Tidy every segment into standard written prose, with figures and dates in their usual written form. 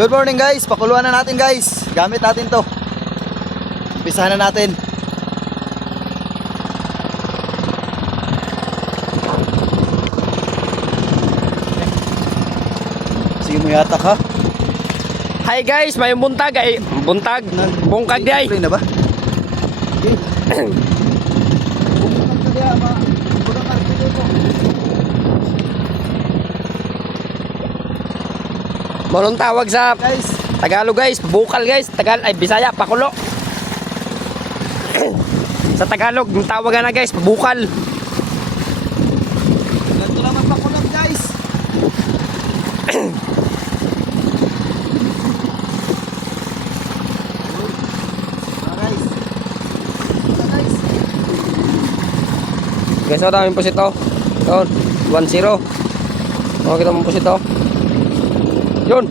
Good morning guys, pakuluan na natin guys. Gamit natin to. Umpisahan na natin. Sige mo yata ka. Hi guys, may buntag ay buntag. Bungkag di ay. Play na ba? Okay. Bungkag na diya, ma. Bungkag na dito. Malong tawag sa Guys, Tagalog guys, bukal guys, ay Bisaya, pakulo. Sa Tagalog, yung tawagan na guys, bukal. ganito naman pakulog guys. Guys. Guys. Guys, wala daming pusit to. Yun, 1-0. Kita mo pusit to. Yun,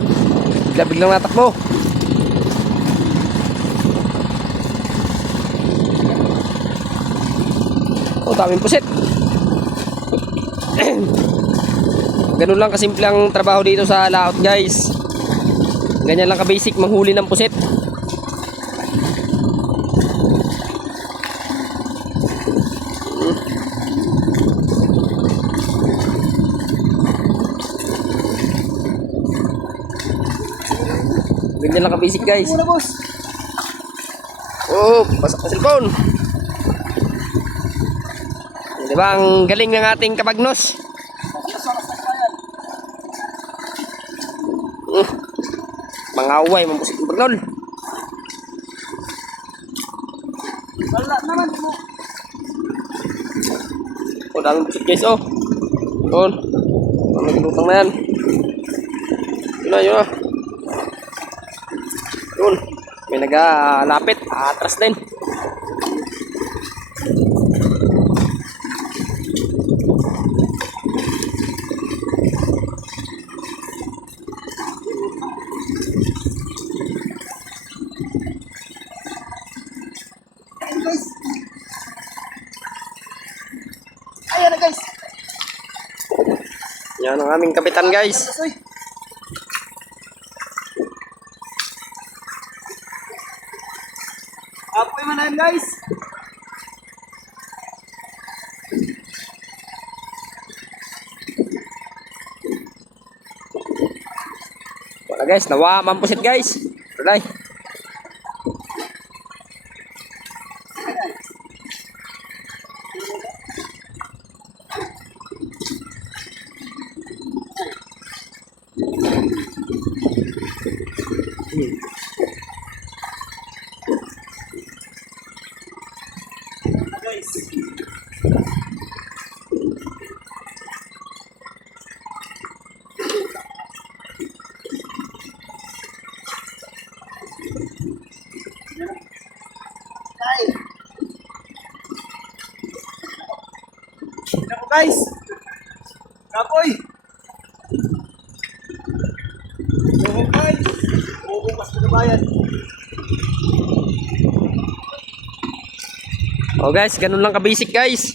biglang natakbo. Oh, daming pusit. Ganun lang kasimple ang trabaho dito sa laot guys. Ganyan lang ka-basic manghuli ng pusit. Ganyan lang ka-basic guys. Muna boss. Oh, pasok sa cellphone. Diba ang galing ng ating kabagnos? Mangaway, mampusit ng baglol. Wala naman mo. Oh, daming pusit guys, oh. Yun. May kinutang na yan. Yun na, yun na. Yun. May nagalapit. Atras din. Guys. Ayan na guys. Yan ang aming kapitan guys. Uy. Apoy manahin guys. Wala guys, nawa mampusit guys. Wala. Guys. Ay. Ako guys. Kapoy. Oo guys. Bubukas ko na bayan. Oh guys, ganun lang ka-basic guys.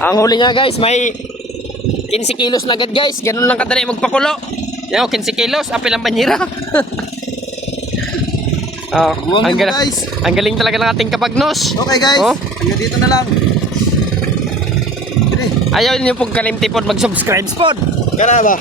Ang huli niya guys, may 15 kilos na agad guys. Ganun lang kadali magpakulo. Yan, 15 kilos, apil ang banyera. Oh, Buwangin mo, guys. Ang galing talaga ng ating kabagnos. Okay guys. Oh? Hanggang dito na lang. Ayaw niyo pong kalimti po mag-subscribe po. Kaya ba?